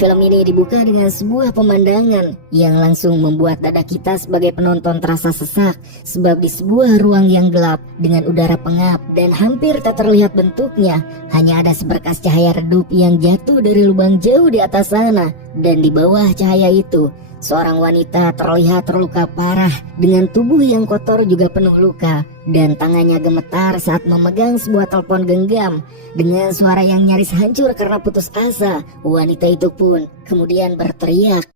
Film ini dibuka dengan sebuah pemandangan yang langsung membuat dada kita sebagai penonton terasa sesak, sebab di sebuah ruang yang gelap dengan udara pengap dan hampir tak terlihat bentuknya, hanya ada seberkas cahaya redup yang jatuh dari lubang jauh di atas sana. Dan di bawah cahaya itu, seorang wanita terlihat terluka parah dengan tubuh yang kotor juga penuh luka, dan tangannya gemetar saat memegang sebuah telepon genggam. Dengan suara yang nyaris hancur karena putus asa, wanita itu pun kemudian berteriak.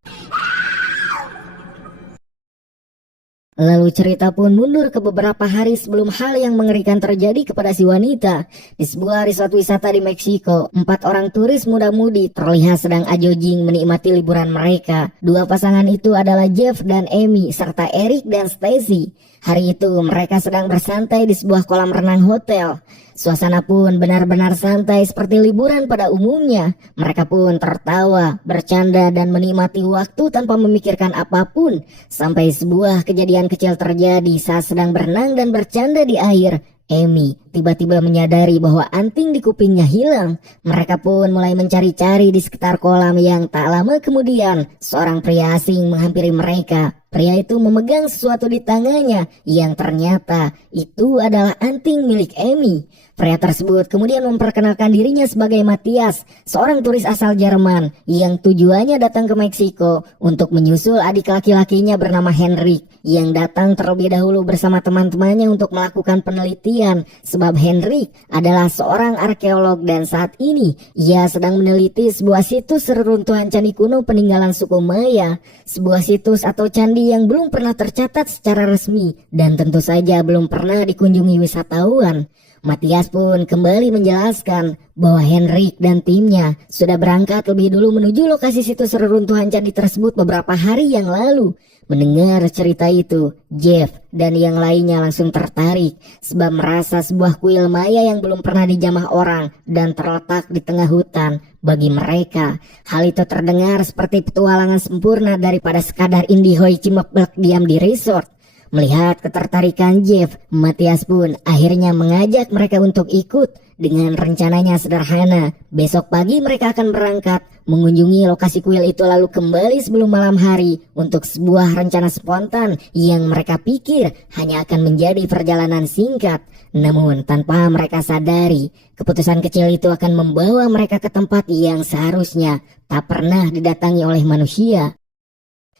Lalu cerita pun mundur ke beberapa hari sebelum hal yang mengerikan terjadi kepada si wanita. Di sebuah resort wisata di Meksiko, 4 orang turis muda-mudi terlihat sedang ajojing menikmati liburan mereka. Dua pasangan itu adalah Jeff dan Amy, serta Eric dan Stacy. Hari itu mereka sedang bersantai di sebuah kolam renang hotel. Suasana pun benar-benar santai seperti liburan pada umumnya. Mereka pun tertawa, bercanda dan menikmati waktu tanpa memikirkan apapun. Sampai sebuah kejadian kecil terjadi saat sedang berenang dan bercanda di air. Amy tiba-tiba menyadari bahwa anting di kupingnya hilang. Mereka pun mulai mencari-cari di sekitar kolam yang tak lama kemudian seorang pria asing menghampiri mereka. Pria itu memegang sesuatu di tangannya yang ternyata itu adalah anting milik Amy. Pria tersebut kemudian memperkenalkan dirinya sebagai Matthias, seorang turis asal Jerman yang tujuannya datang ke Meksiko untuk menyusul adik laki-lakinya bernama Henrik yang datang terlebih dahulu bersama teman-temannya untuk melakukan penelitian, sebab Henrik adalah seorang arkeolog dan saat ini ia sedang meneliti sebuah situs reruntuhan candi kuno peninggalan suku Maya, sebuah situs atau candi yang belum pernah tercatat secara resmi dan tentu saja belum pernah dikunjungi wisatawan. Matthias pun kembali menjelaskan bahwa Henrik dan timnya sudah berangkat lebih dulu menuju lokasi situs reruntuhan candi tersebut beberapa hari yang lalu. Mendengar cerita itu, Jeff dan yang lainnya langsung tertarik sebab merasa sebuah kuil Maya yang belum pernah dijamah orang dan terletak di tengah hutan. Bagi mereka, hal itu terdengar seperti petualangan sempurna daripada sekadar indihoi cimeplak diam di resort. Melihat ketertarikan Jeff, Matthias pun akhirnya mengajak mereka untuk ikut. Dengan rencananya sederhana, besok pagi mereka akan berangkat mengunjungi lokasi kuil itu lalu kembali sebelum malam hari untuk sebuah rencana spontan yang mereka pikir hanya akan menjadi perjalanan singkat. Namun tanpa mereka sadari, keputusan kecil itu akan membawa mereka ke tempat yang seharusnya tak pernah didatangi oleh manusia.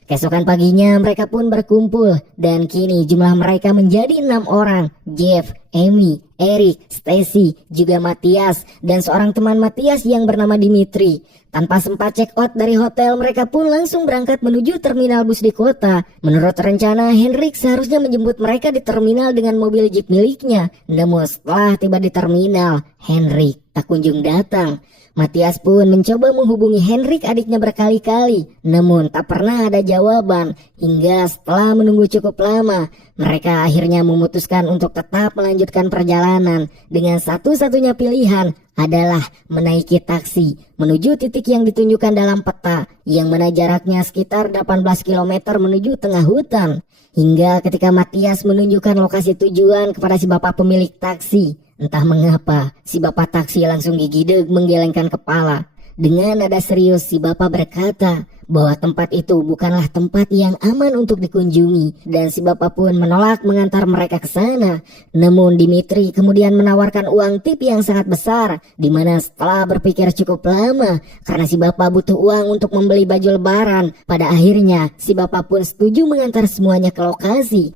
Keesokan paginya mereka pun berkumpul dan kini jumlah mereka menjadi 6 orang. Jeff, Amy, Eric, Stacy, juga Matthias dan seorang teman Matthias yang bernama Dimitri. Tanpa sempat check out dari hotel, mereka pun langsung berangkat menuju terminal bus di kota. Menurut rencana, Henrik seharusnya menjemput mereka di terminal dengan mobil jeep miliknya. Namun setelah tiba di terminal, Henrik tak kunjung datang. Matthias pun mencoba menghubungi Henrik adiknya berkali-kali, namun tak pernah ada jawaban. Hingga setelah menunggu cukup lama, mereka akhirnya memutuskan untuk tetap melanjutkan perjalanan. Dengan satu-satunya pilihan adalah menaiki taksi menuju titik yang ditunjukkan dalam peta, yang mana jaraknya sekitar 18 km menuju tengah hutan. Hingga ketika Matthias menunjukkan lokasi tujuan kepada si bapak pemilik taksi, entah mengapa si bapak taksi langsung gigideg menggelengkan kepala. Dengan nada serius si bapak berkata bahwa tempat itu bukanlah tempat yang aman untuk dikunjungi dan si bapak pun menolak mengantar mereka ke sana. Namun Dimitri kemudian menawarkan uang tip yang sangat besar, di mana setelah berpikir cukup lama karena si bapak butuh uang untuk membeli baju lebaran, pada akhirnya si bapak pun setuju mengantar semuanya ke lokasi.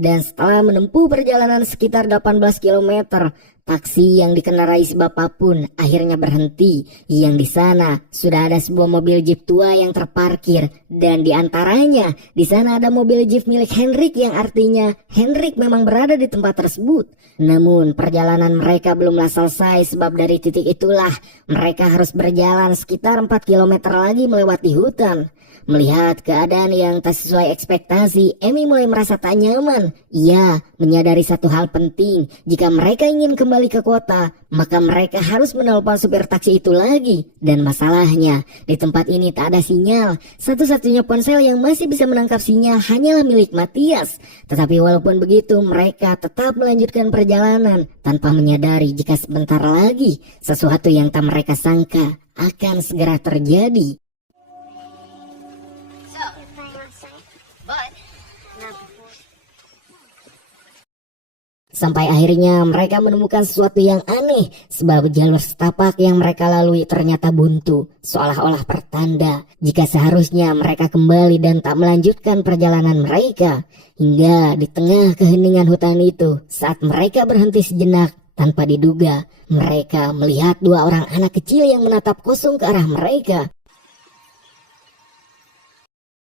Dan setelah menempuh perjalanan sekitar 18 km, taksi yang dikendarai si bapak pun akhirnya berhenti. Yang di sana sudah ada sebuah mobil jeep tua yang terparkir, dan di antaranya di sana ada mobil jeep milik Henrik yang artinya Henrik memang berada di tempat tersebut. Namun perjalanan mereka belumlah selesai sebab dari titik itulah mereka harus berjalan sekitar 4 km lagi melewati hutan. Melihat keadaan yang tak sesuai ekspektasi, Emi mulai merasa tak nyaman. Ia menyadari satu hal penting, jika mereka ingin kembali ke kota, maka mereka harus menelpon supir taksi itu lagi. Dan masalahnya, di tempat ini tak ada sinyal. Satu-satunya ponsel yang masih bisa menangkap sinyal hanyalah milik Matias. Tetapi walaupun begitu, mereka tetap melanjutkan perjalanan tanpa menyadari jika sebentar lagi sesuatu yang tak mereka sangka akan segera terjadi. Sampai akhirnya mereka menemukan sesuatu yang aneh, sebab jalur setapak yang mereka lalui ternyata buntu, seolah-olah pertanda jika seharusnya mereka kembali dan tak melanjutkan perjalanan mereka. Hingga di tengah keheningan hutan itu, saat mereka berhenti sejenak, tanpa diduga, mereka melihat dua orang anak kecil yang menatap kosong ke arah mereka.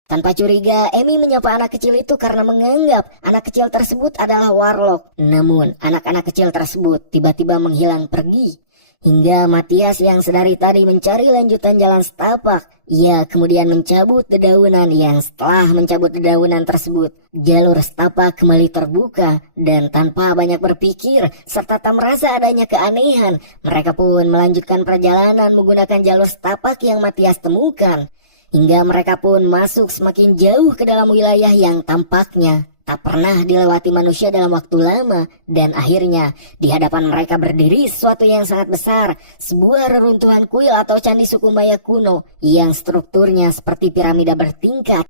Tanpa curiga, Emi menyapa anak kecil itu karena menganggap anak kecil tersebut adalah Warlock. Namun, anak-anak kecil tersebut tiba-tiba menghilang pergi. Hingga Matias yang sedari tadi mencari lanjutan jalan setapak, ia kemudian mencabut dedaunan yang setelah mencabut dedaunan tersebut, jalur setapak kembali terbuka. Dan tanpa banyak berpikir, serta tak merasa adanya keanehan, mereka pun melanjutkan perjalanan menggunakan jalur setapak yang Matias temukan. Hingga mereka pun masuk semakin jauh ke dalam wilayah yang tampaknya tak pernah dilewati manusia dalam waktu lama. Dan akhirnya di hadapan mereka berdiri sesuatu yang sangat besar, sebuah reruntuhan kuil atau candi suku Maya kuno yang strukturnya seperti piramida bertingkat.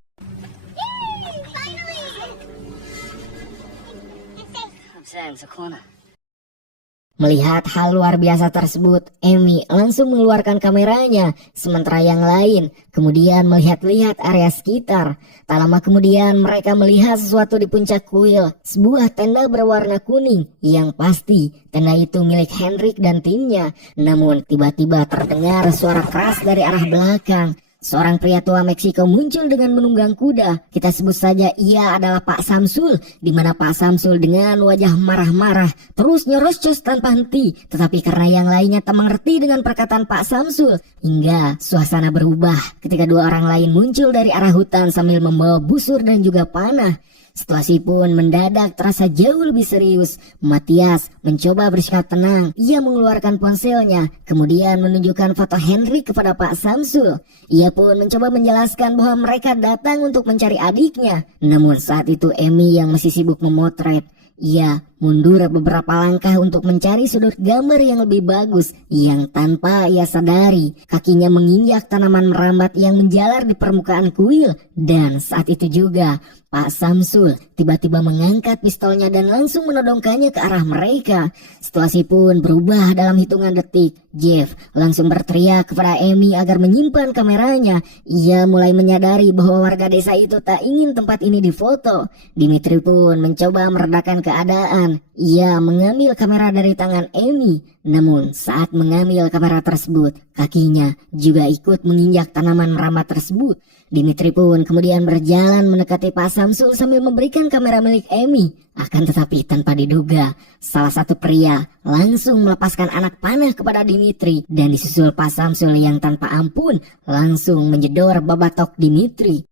Melihat hal luar biasa tersebut, Emi langsung mengeluarkan kameranya, sementara yang lain kemudian melihat-lihat area sekitar. Tak lama kemudian mereka melihat sesuatu di puncak kuil, sebuah tenda berwarna kuning, yang pasti tenda itu milik Henrik dan timnya. Namun tiba-tiba terdengar suara keras dari arah belakang. Seorang pria tua Meksiko muncul dengan menunggang kuda. Kita sebut saja ia adalah Pak Samsul, di mana Pak Samsul dengan wajah marah-marah terus nyerocos tanpa henti. Tetapi karena yang lainnya tak mengerti dengan perkataan Pak Samsul, hingga suasana berubah ketika dua orang lain muncul dari arah hutan sambil membawa busur dan juga panah. Situasi pun mendadak terasa jauh lebih serius. Matias mencoba bersikap tenang. Ia mengeluarkan ponselnya, kemudian menunjukkan foto Henrik kepada Pak Samsul. Ia pun mencoba menjelaskan bahwa mereka datang untuk mencari adiknya. Namun saat itu Emi yang masih sibuk memotret. Ia mundur beberapa langkah untuk mencari sudut gambar yang lebih bagus, yang tanpa ia sadari kakinya menginjak tanaman merambat yang menjalar di permukaan kuil. Dan saat itu juga Pak Samsul tiba-tiba mengangkat pistolnya dan langsung menodongkannya ke arah mereka. Situasi pun berubah dalam hitungan detik. Jeff langsung berteriak kepada Emi agar menyimpan kameranya. Ia mulai menyadari bahwa warga desa itu tak ingin tempat ini difoto. Dimitri pun mencoba meredakan keadaan. Ia mengambil kamera dari tangan Emi. Namun saat mengambil kamera tersebut, kakinya juga ikut menginjak tanaman merambat tersebut. Dimitri pun kemudian berjalan mendekati Pak Samsul sambil memberikan kamera milik Emi. Akan tetapi tanpa diduga, salah satu pria langsung melepaskan anak panah kepada Dimitri. Dan disusul Pak Samsul yang tanpa ampun langsung menjedor babatok Dimitri.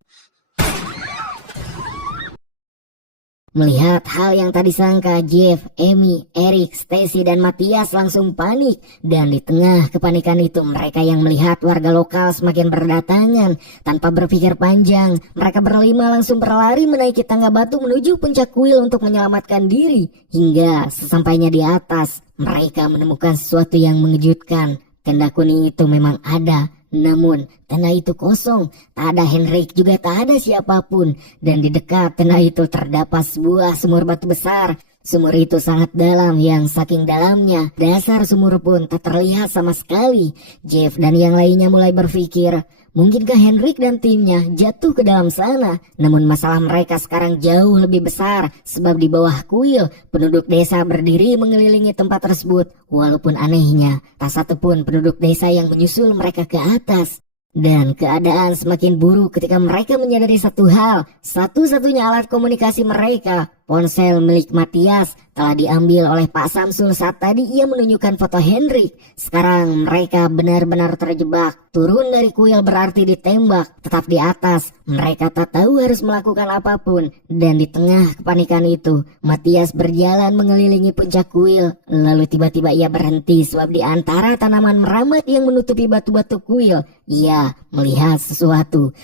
Melihat hal yang tadi sangka, Jeff, Emi, Eric, Stacy, dan Matias langsung panik. Dan di tengah kepanikan itu, mereka yang melihat warga lokal semakin berdatangan. Tanpa berpikir panjang, mereka berlima langsung berlari menaiki tangga batu menuju puncak kuil untuk menyelamatkan diri. Hingga sesampainya di atas, mereka menemukan sesuatu yang mengejutkan. Tenda kuning itu memang ada, namun tenda itu kosong. Tak ada Henrik, juga tak ada siapapun. Dan di dekat tenda itu terdapat sebuah sumur batu besar. Sumur itu sangat dalam, yang saking dalamnya dasar sumur pun tak terlihat sama sekali. Jeff dan yang lainnya mulai berpikir, mungkinkah Henrik dan timnya jatuh ke dalam sana? Namun masalah mereka sekarang jauh lebih besar, sebab di bawah kuil penduduk desa berdiri mengelilingi tempat tersebut. Walaupun anehnya, tak satu pun penduduk desa yang menyusul mereka ke atas. Dan keadaan semakin buruk ketika mereka menyadari satu hal, satu-satunya alat komunikasi mereka ponsel milik Matias telah diambil oleh Pak Samsul saat tadi ia menunjukkan foto Hendrik. Sekarang mereka benar-benar terjebak. Turun dari kuil berarti ditembak. Tetap di atas, mereka tak tahu harus melakukan apapun. Dan di tengah kepanikan itu, Matias berjalan mengelilingi puncak kuil. Lalu tiba-tiba ia berhenti sebab di antara tanaman meramat yang menutupi batu-batu kuil, ia melihat sesuatu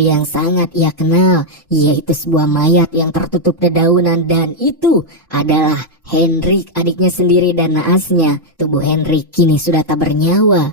yang sangat ia kenal, yaitu sebuah mayat yang tertutup dedaunan, dan itu adalah Hendrik, adiknya sendiri dan naasnya. Tubuh Hendrik kini sudah tak bernyawa.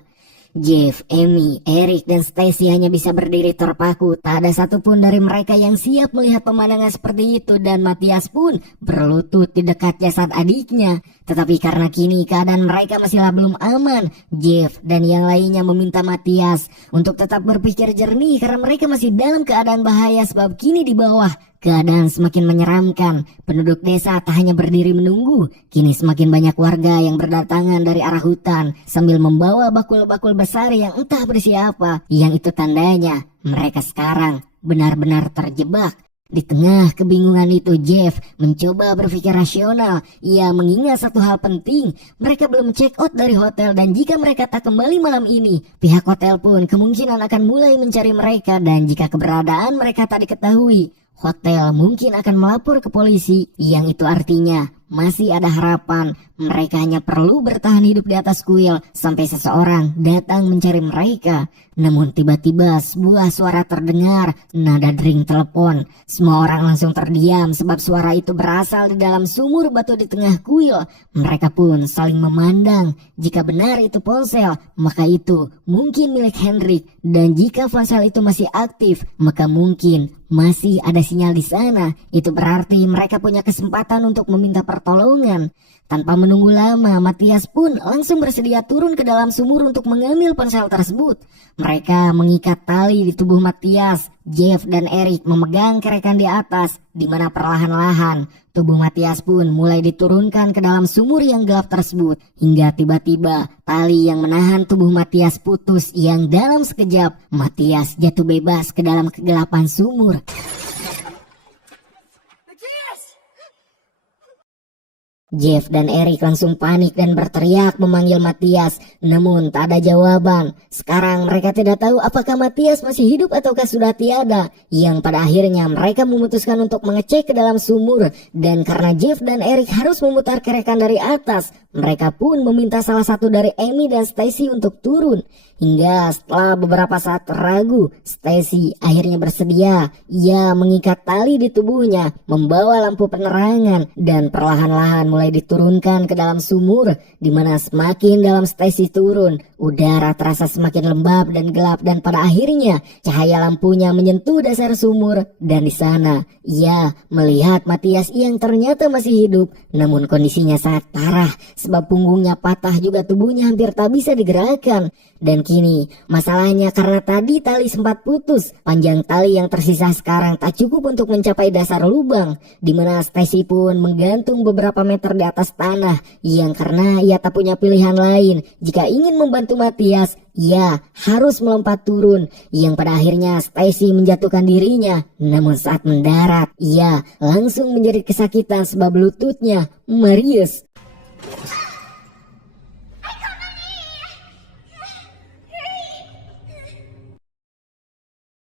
Jeff, Amy, Eric, dan Stacy hanya bisa berdiri terpaku. Tak ada satupun dari mereka yang siap melihat pemandangan seperti itu, dan Matias pun berlutut di dekat jasad adiknya. Tetapi karena kini keadaan mereka masihlah belum aman, Jeff dan yang lainnya meminta Matias untuk tetap berpikir jernih karena mereka masih dalam keadaan bahaya sebab kini di bawah keadaan semakin menyeramkan. Penduduk desa tak hanya berdiri menunggu, kini semakin banyak warga yang berdatangan dari arah hutan sambil membawa bakul-bakul besar yang entah berisi apa. Yang itu tandanya mereka sekarang benar-benar terjebak. Di tengah kebingungan itu, Jeff mencoba berpikir rasional. Ia mengingat satu hal penting, mereka belum check out dari hotel, dan jika mereka tak kembali malam ini, pihak hotel pun kemungkinan akan mulai mencari mereka, dan jika keberadaan mereka tak diketahui, hotel mungkin akan melapor ke polisi. Yang itu artinya masih ada harapan. Mereka hanya perlu bertahan hidup di atas kuil sampai seseorang datang mencari mereka. Namun tiba-tiba sebuah suara terdengar, nada dering telepon. Semua orang langsung terdiam sebab suara itu berasal di dalam sumur batu di tengah kuil. Mereka pun saling memandang. Jika benar itu ponsel, maka itu mungkin milik Hendrik. Dan jika ponsel itu masih aktif, maka mungkin masih ada sinyal di sana. Itu berarti mereka punya kesempatan untuk meminta pertolongan. Tanpa menunggu lama, Matias pun langsung bersedia turun ke dalam sumur untuk mengambil ponsel tersebut. Mereka mengikat tali di tubuh Matias. Jeff dan Eric memegang kerekan di atas, di mana perlahan-lahan tubuh Matias pun mulai diturunkan ke dalam sumur yang gelap tersebut. Hingga tiba-tiba tali yang menahan tubuh Matias putus, yang dalam sekejap Matias jatuh bebas ke dalam kegelapan sumur. Jeff dan Eric langsung panik dan berteriak memanggil Matias, namun tak ada jawaban. Sekarang mereka tidak tahu apakah Matias masih hidup ataukah sudah tiada. Yang pada akhirnya mereka memutuskan untuk mengecek ke dalam sumur, dan karena Jeff dan Eric harus memutar kerekan dari atas, mereka pun meminta salah satu dari Amy dan Stacy untuk turun. Hingga setelah beberapa saat ragu, Stacy akhirnya bersedia. Ia mengikat tali di tubuhnya, membawa lampu penerangan, dan perlahan-lahan mulai diturunkan ke dalam sumur. Di mana semakin dalam Stacy turun, udara terasa semakin lembab dan gelap, dan pada akhirnya cahaya lampunya menyentuh dasar sumur. Dan di sana ia melihat Matias yang ternyata masih hidup, namun kondisinya sangat parah sebab punggungnya patah, juga tubuhnya hampir tak bisa digerakkan. Dan kini masalahnya karena tadi tali sempat putus, panjang tali yang tersisa sekarang tak cukup untuk mencapai dasar lubang, di mana Stacy pun menggantung beberapa meter di atas tanah. Yang karena ia tak punya pilihan lain, jika ingin membantu Matias, ia harus melompat turun. Yang pada akhirnya Stacy menjatuhkan dirinya, namun saat mendarat ia langsung menjadi kesakitan sebab lututnya merius.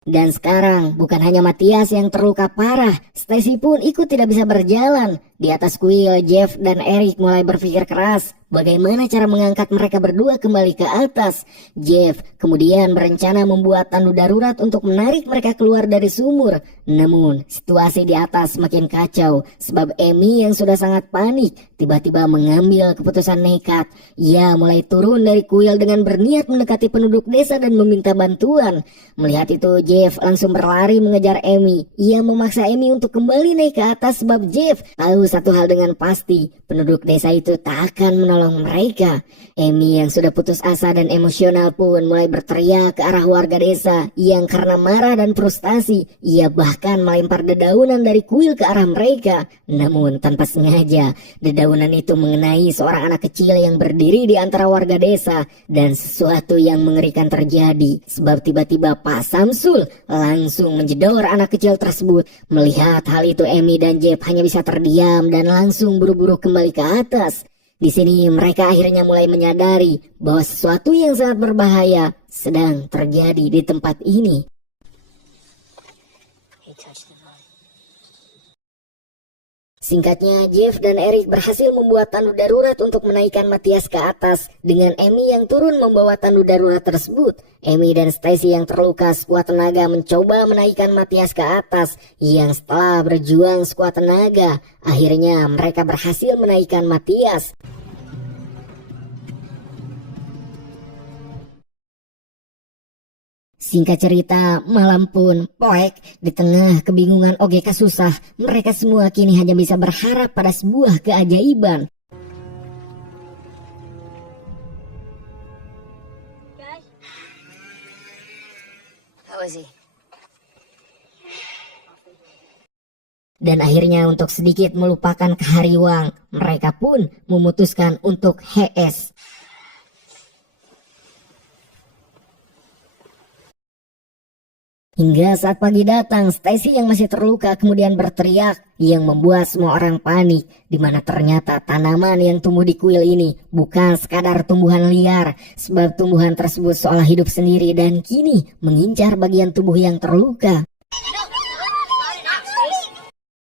Dan sekarang bukan hanya Matias yang terluka parah, Stacy pun ikut tidak bisa berjalan. Di atas kuil, Jeff dan Eric mulai berpikir keras bagaimana cara mengangkat mereka berdua kembali ke atas. Jeff kemudian berencana membuat tandu darurat untuk menarik mereka keluar dari sumur. Namun situasi di atas semakin kacau sebab Amy yang sudah sangat panik tiba-tiba mengambil keputusan nekat. Ia mulai turun dari kuil dengan berniat mendekati penduduk desa dan meminta bantuan. Melihat itu, Jeff langsung berlari mengejar Amy. Ia memaksa Amy untuk kembali naik ke atas sebab Jeff tahu satu hal dengan pasti, penduduk desa itu tak akan menolong menolong mereka. Amy yang sudah putus asa dan emosional pun mulai berteriak ke arah warga desa yang karena marah dan frustasi, ia bahkan melempar dedaunan dari kuil ke arah mereka. Namun tanpa sengaja, dedaunan itu mengenai seorang anak kecil yang berdiri di antara warga desa, dan sesuatu yang mengerikan terjadi sebab tiba-tiba Pak Samsul langsung menjedor anak kecil tersebut. Melihat hal itu, Amy dan Jeff hanya bisa terdiam dan langsung buru-buru kembali ke atas. Di sini mereka akhirnya mulai menyadari bahwa sesuatu yang sangat berbahaya sedang terjadi di tempat ini. Singkatnya, Jeff dan Eric berhasil membuat tandu darurat untuk menaikkan Matthias ke atas, dengan Amy yang turun membawa tandu darurat tersebut. Amy dan Stacy yang terluka sekuat tenaga mencoba menaikkan Matthias ke atas, yang setelah berjuang sekuat tenaga, akhirnya mereka berhasil menaikkan Matthias. Singkat cerita, malam pun poek. Di tengah kebingungan OGK susah, mereka semua kini hanya bisa berharap pada sebuah keajaiban. Dan akhirnya untuk sedikit melupakan kehariwang, mereka pun memutuskan untuk HS. Hingga saat pagi datang, Stacy yang masih terluka kemudian berteriak, yang membuat semua orang panik, di mana ternyata tanaman yang tumbuh di kuil ini bukan sekadar tumbuhan liar, sebab tumbuhan tersebut seolah hidup sendiri dan kini mengincar bagian tubuh yang terluka.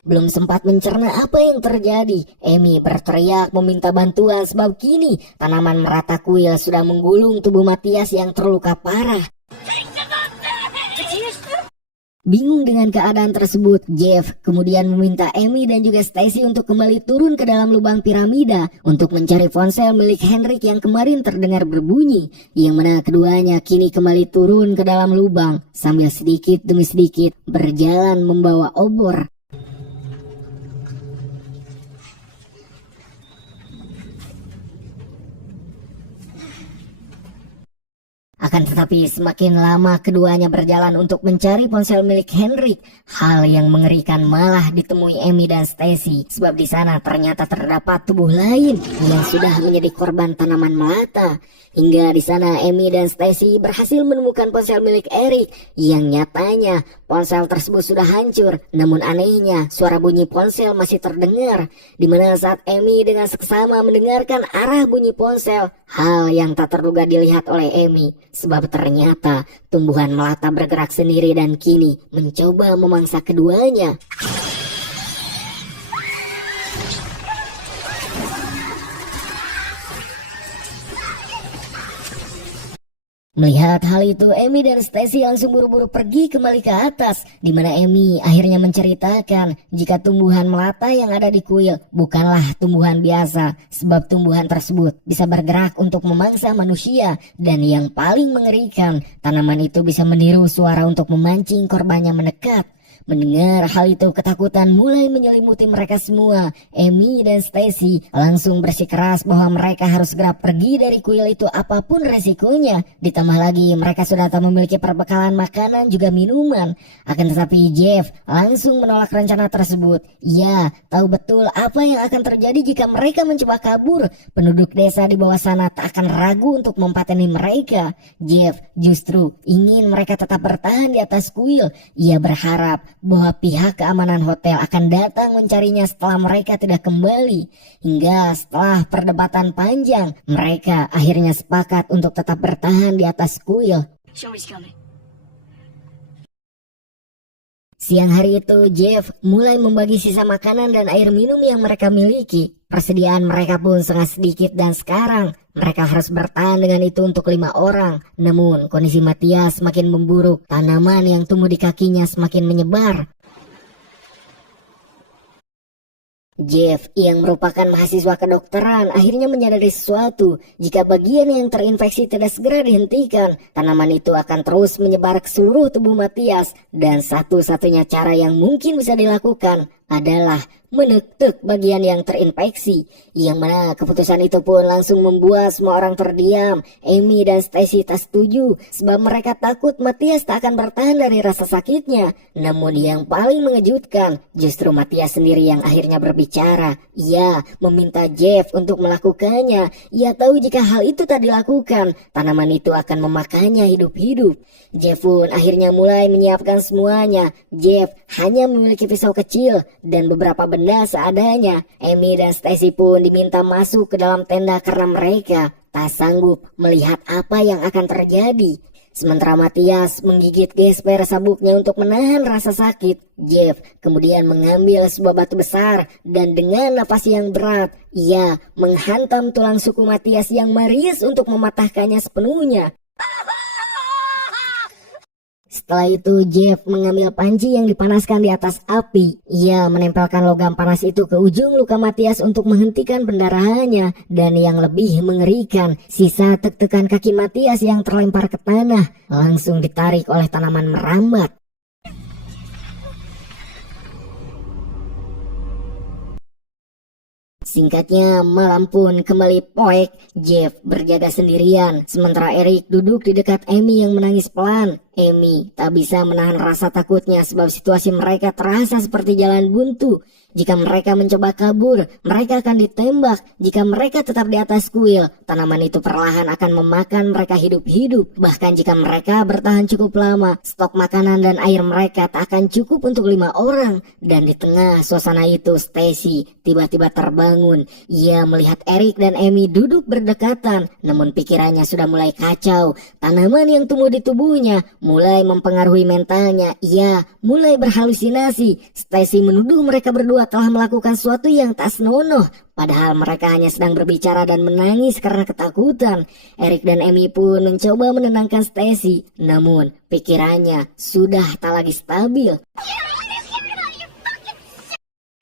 Belum sempat mencerna apa yang terjadi, Amy berteriak meminta bantuan sebab kini tanaman merata kuil sudah menggulung tubuh Matthias yang terluka parah. Bingung dengan keadaan tersebut, Jeff kemudian meminta Amy dan juga Stacy untuk kembali turun ke dalam lubang piramida untuk mencari ponsel milik Henrik yang kemarin terdengar berbunyi, yang mana keduanya kini kembali turun ke dalam lubang sambil sedikit demi sedikit berjalan membawa obor. Akan tetapi semakin lama keduanya berjalan untuk mencari ponsel milik Henrik, hal yang mengerikan malah ditemui Amy dan Stacy, sebab di sana ternyata terdapat tubuh lain yang sudah menjadi korban tanaman melata. Hingga di sana Amy dan Stacy berhasil menemukan ponsel milik Eric, yang nyatanya ponsel tersebut sudah hancur. Namun anehnya suara bunyi ponsel masih terdengar, di mana saat Amy dengan seksama mendengarkan arah bunyi ponsel, hal yang tak terduga dilihat oleh Amy, sebab ternyata tumbuhan melata bergerak sendiri dan kini mencoba memangsa keduanya. Melihat hal itu, Amy dan Stacy langsung buru-buru pergi kembali ke atas, di mana Amy akhirnya menceritakan jika tumbuhan melata yang ada di kuil bukanlah tumbuhan biasa, sebab tumbuhan tersebut bisa bergerak untuk memangsa manusia, dan yang paling mengerikan, tanaman itu bisa meniru suara untuk memancing korbannya mendekat. Mendengar hal itu, ketakutan mulai menyelimuti mereka semua. Amy dan Stacy langsung bersikeras bahwa mereka harus segera pergi dari kuil itu apapun resikonya. Ditambah lagi mereka sudah tak memiliki perbekalan makanan juga minuman. Akan tetapi Jeff langsung menolak rencana tersebut. Ia tahu betul apa yang akan terjadi jika mereka mencoba kabur. Penduduk desa di bawah sana tak akan ragu untuk mempateni mereka. Jeff justru ingin mereka tetap bertahan di atas kuil. Ia berharap bahwa pihak keamanan hotel akan datang mencarinya setelah mereka tidak kembali. Hingga setelah perdebatan panjang, mereka akhirnya sepakat untuk tetap bertahan di atas kuil. Siang hari itu, Jeff mulai membagi sisa makanan dan air minum yang mereka miliki. Persediaan mereka pun sangat sedikit dan sekarang mereka harus bertahan dengan itu untuk 5 orang. Namun kondisi Matthias semakin memburuk, tanaman yang tumbuh di kakinya semakin menyebar. Jeff yang merupakan mahasiswa kedokteran akhirnya menyadari sesuatu. Jika bagian yang terinfeksi tidak segera dihentikan, tanaman itu akan terus menyebar ke seluruh tubuh Matthias. Dan satu-satunya cara yang mungkin bisa dilakukan adalah menekuk bagian yang terinfeksi. Yang mana keputusan itu pun langsung membuat semua orang terdiam. Amy dan Stacy tak setuju sebab mereka takut Matthias tak akan bertahan dari rasa sakitnya. Namun yang paling mengejutkan, justru Matthias sendiri yang akhirnya berbicara. Ia meminta Jeff untuk melakukannya. Ia tahu jika hal itu tak dilakukan, tanaman itu akan memakannya hidup-hidup. Jeff pun akhirnya mulai menyiapkan semuanya. Jeff hanya memiliki pisau kecil dan beberapa benda seadanya. Amy dan Stacy pun diminta masuk ke dalam tenda karena mereka tak sanggup melihat apa yang akan terjadi. Sementara Matthias menggigit gesper sabuknya untuk menahan rasa sakit, Jeff kemudian mengambil sebuah batu besar dan dengan napas yang berat, ia menghantam tulang suku Matthias yang meringis untuk mematahkannya sepenuhnya. Setelah itu Jeff mengambil panci yang dipanaskan di atas api. Ia menempelkan logam panas itu ke ujung luka Matthias untuk menghentikan pendarahannya. Dan yang lebih mengerikan, sisa tek-tekan kaki Matthias yang terlempar ke tanah langsung ditarik oleh tanaman merambat. Singkatnya, malam pun kembali poek. Jeff berjaga sendirian, sementara Eric duduk di dekat Amy yang menangis pelan. Amy tak bisa menahan rasa takutnya sebab situasi mereka terasa seperti jalan buntu. Jika mereka mencoba kabur, mereka akan ditembak. Jika mereka tetap di atas kuil, tanaman itu perlahan akan memakan mereka hidup-hidup. Bahkan jika mereka bertahan cukup lama, stok makanan dan air mereka tak akan cukup untuk 5 orang. Dan di tengah suasana itu, Stacy tiba-tiba terbangun. Ia melihat Eric dan Amy duduk berdekatan, namun pikirannya sudah mulai kacau. Tanaman yang tumbuh di tubuhnya mulai mempengaruhi mentalnya. Ia mulai berhalusinasi. Stacy menuduh mereka berdua telah melakukan sesuatu yang tak senonoh, padahal mereka hanya sedang berbicara dan menangis karena ketakutan. Eric dan Amy pun mencoba menenangkan Stacy, namun pikirannya sudah tak lagi stabil.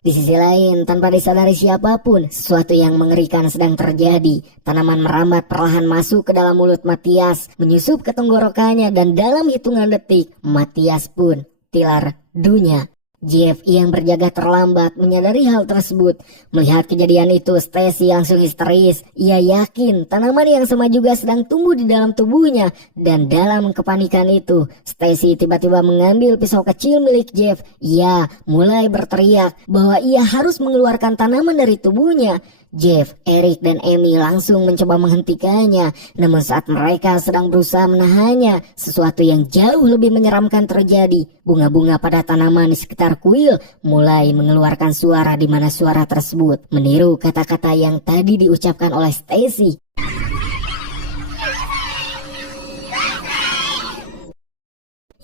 Di sisi lain, tanpa disadari siapapun, sesuatu yang mengerikan sedang terjadi. Tanaman merambat perlahan masuk ke dalam mulut Matthias, menyusup ke tenggorokannya, dan dalam hitungan detik, Matthias pun tilar dunia. Jeff yang berjaga terlambat menyadari hal tersebut. Melihat kejadian itu, Stacy langsung histeris. Ia yakin tanaman yang sama juga sedang tumbuh di dalam tubuhnya. Dan dalam kepanikan itu, Stacy tiba-tiba mengambil pisau kecil milik Jeff. Ia mulai berteriak bahwa ia harus mengeluarkan tanaman dari tubuhnya. Jeff, Eric, dan Amy langsung mencoba menghentikannya. Namun saat mereka sedang berusaha menahannya, sesuatu yang jauh lebih menyeramkan terjadi. Bunga-bunga pada tanaman di sekitar kuil mulai mengeluarkan suara, di mana suara tersebut meniru kata-kata yang tadi diucapkan oleh Stacy.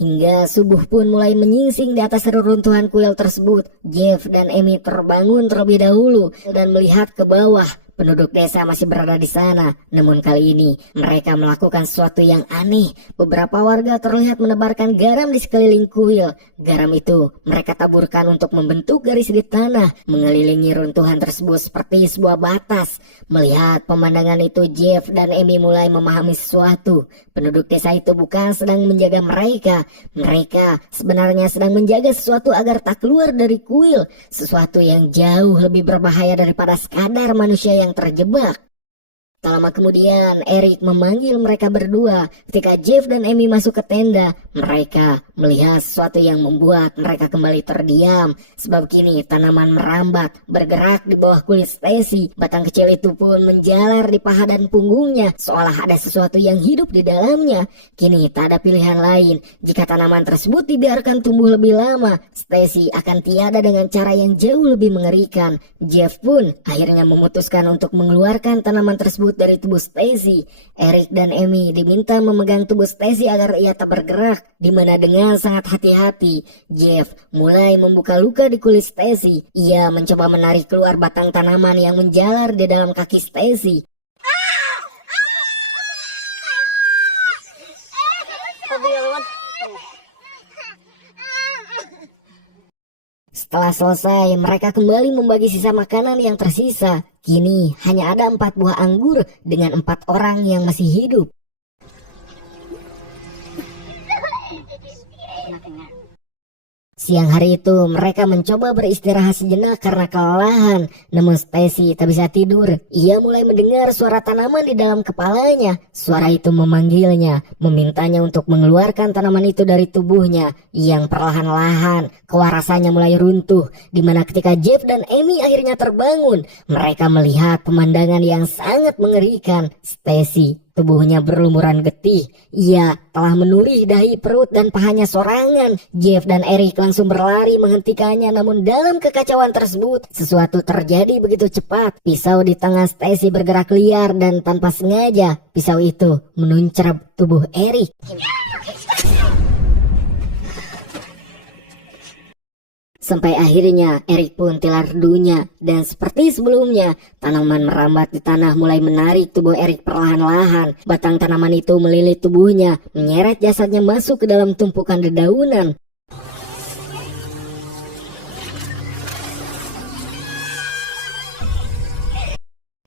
Hingga subuh pun mulai menyingsing di atas reruntuhan kuil tersebut. Jeff dan Amy terbangun terlebih dahulu dan melihat ke bawah. Penduduk desa masih berada di sana, namun kali ini mereka melakukan sesuatu yang aneh. Beberapa warga terlihat menebarkan garam di sekeliling kuil. Garam itu mereka taburkan untuk membentuk garis di tanah, mengelilingi runtuhan tersebut seperti sebuah batas. Melihat pemandangan itu, Jeff dan Amy mulai memahami sesuatu. Penduduk desa itu bukan sedang menjaga mereka. Mereka sebenarnya sedang menjaga sesuatu agar tak keluar dari kuil. Sesuatu yang jauh lebih berbahaya daripada sekadar manusia yang terjebak. Tak lama kemudian, Eric memanggil mereka berdua. Ketika Jeff dan Amy masuk ke tenda, mereka melihat sesuatu yang membuat mereka kembali terdiam. Sebab kini tanaman merambat, bergerak di bawah kulit Stacy. Batang kecil itu pun menjalar di paha dan punggungnya, seolah ada sesuatu yang hidup di dalamnya. Kini tak ada pilihan lain. Jika tanaman tersebut dibiarkan tumbuh lebih lama, Stacy akan tiada dengan cara yang jauh lebih mengerikan. Jeff pun akhirnya memutuskan untuk mengeluarkan tanaman tersebut dari tubuh Stacy. Eric dan Amy diminta memegang tubuh Stacy agar ia tak bergerak, di mana dengan sangat hati-hati Jeff mulai membuka luka di kulit Stacy. Ia mencoba menarik keluar batang tanaman yang menjalar di dalam kaki Stacy. Setelah selesai, mereka kembali membagi sisa makanan yang tersisa. Kini hanya ada 4 buah anggur dengan 4 orang yang masih hidup. Siang hari itu mereka mencoba beristirahat sejenak karena kelelahan. Namun Stacy tak bisa tidur. Ia mulai mendengar suara tanaman di dalam kepalanya. Suara itu memanggilnya, memintanya untuk mengeluarkan tanaman itu dari tubuhnya yang perlahan-lahan kewarasannya mulai runtuh. Dimana ketika Jeff dan Amy akhirnya terbangun, mereka melihat pemandangan yang sangat mengerikan. Stacy, tubuhnya berlumuran getih. Ia telah menurih dahi, perut, dan pahanya sorangan. Jeff dan Eric langsung berlari menghentikannya, namun dalam kekacauan tersebut, sesuatu terjadi begitu cepat. Pisau di tangan Stacy bergerak liar dan tanpa sengaja, pisau itu menuncerap tubuh Eric. Sampai akhirnya Eric pun telar dunia, dan seperti sebelumnya, tanaman merambat di tanah mulai menarik tubuh Eric perlahan-lahan. Batang tanaman itu melilit tubuhnya, menyeret jasadnya masuk ke dalam tumpukan dedaunan.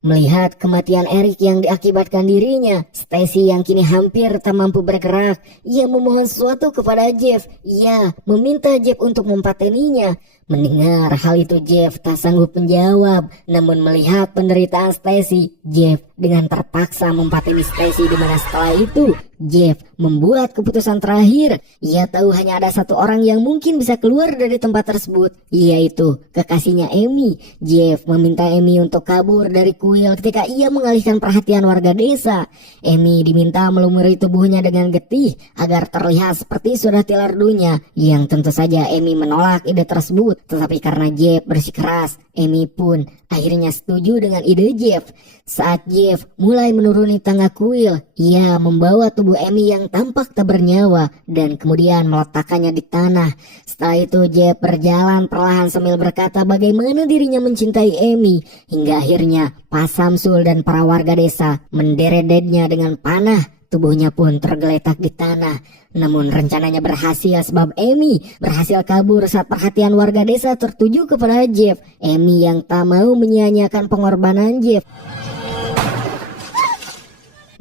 Melihat kematian Eric yang diakibatkan dirinya, Stacy yang kini hampir tak mampu bergerak, ia memohon sesuatu kepada Jeff. Ia meminta Jeff untuk mempateninya. Mendengar hal itu, Jeff tak sanggup menjawab. Namun melihat penderitaan Stacy, Jeff dengan terpaksa mempateni Stacy, di mana setelah itu Jeff membuat keputusan terakhir. Ia tahu hanya ada satu orang yang mungkin bisa keluar dari tempat tersebut, yaitu kekasihnya Amy. Jeff meminta Amy untuk kabur dari kuil ketika ia mengalihkan perhatian warga desa. Amy diminta melumuri tubuhnya dengan getih agar terlihat seperti sudah tilar dunia, yang tentu saja Amy menolak ide tersebut. Tetapi karena Jeff bersikeras, Amy pun akhirnya setuju dengan ide Jeff. Saat Jeff mulai menuruni tangga kuil, ia membawa tubuh Amy yang tampak tak bernyawa dan kemudian meletakkannya di tanah. Setelah itu Jeff berjalan perlahan sambil berkata bagaimana dirinya mencintai Amy, hingga akhirnya Pak Samsul dan para warga desa menderedetnya dengan panah. Tubuhnya pun tergeletak di tanah. Namun rencananya berhasil sebab Amy berhasil kabur saat perhatian warga desa tertuju kepada Jeff. Amy yang tak mau menyia-nyiakan pengorbanan Jeff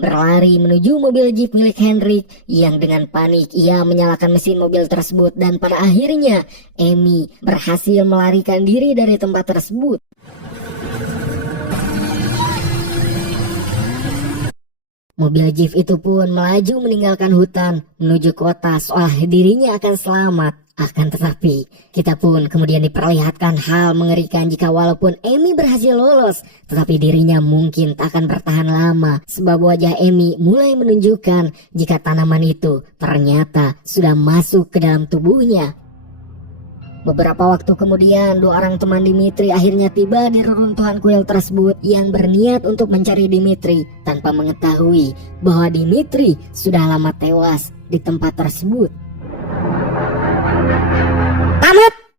berlari menuju mobil Jeep milik Henrik, yang dengan panik ia menyalakan mesin mobil tersebut, dan pada akhirnya Amy berhasil melarikan diri dari tempat tersebut. Mobil Jeep itu pun melaju meninggalkan hutan menuju kota seolah dirinya akan selamat. Akan tetapi, kita pun kemudian diperlihatkan hal mengerikan jika walaupun Amy berhasil lolos, tetapi dirinya mungkin tak akan bertahan lama, sebab wajah Amy mulai menunjukkan jika tanaman itu ternyata sudah masuk ke dalam tubuhnya. Beberapa waktu kemudian, dua orang teman Dimitri akhirnya tiba di reruntuhan kuil tersebut yang berniat untuk mencari Dimitri tanpa mengetahui bahwa Dimitri sudah lama tewas di tempat tersebut. Tamat!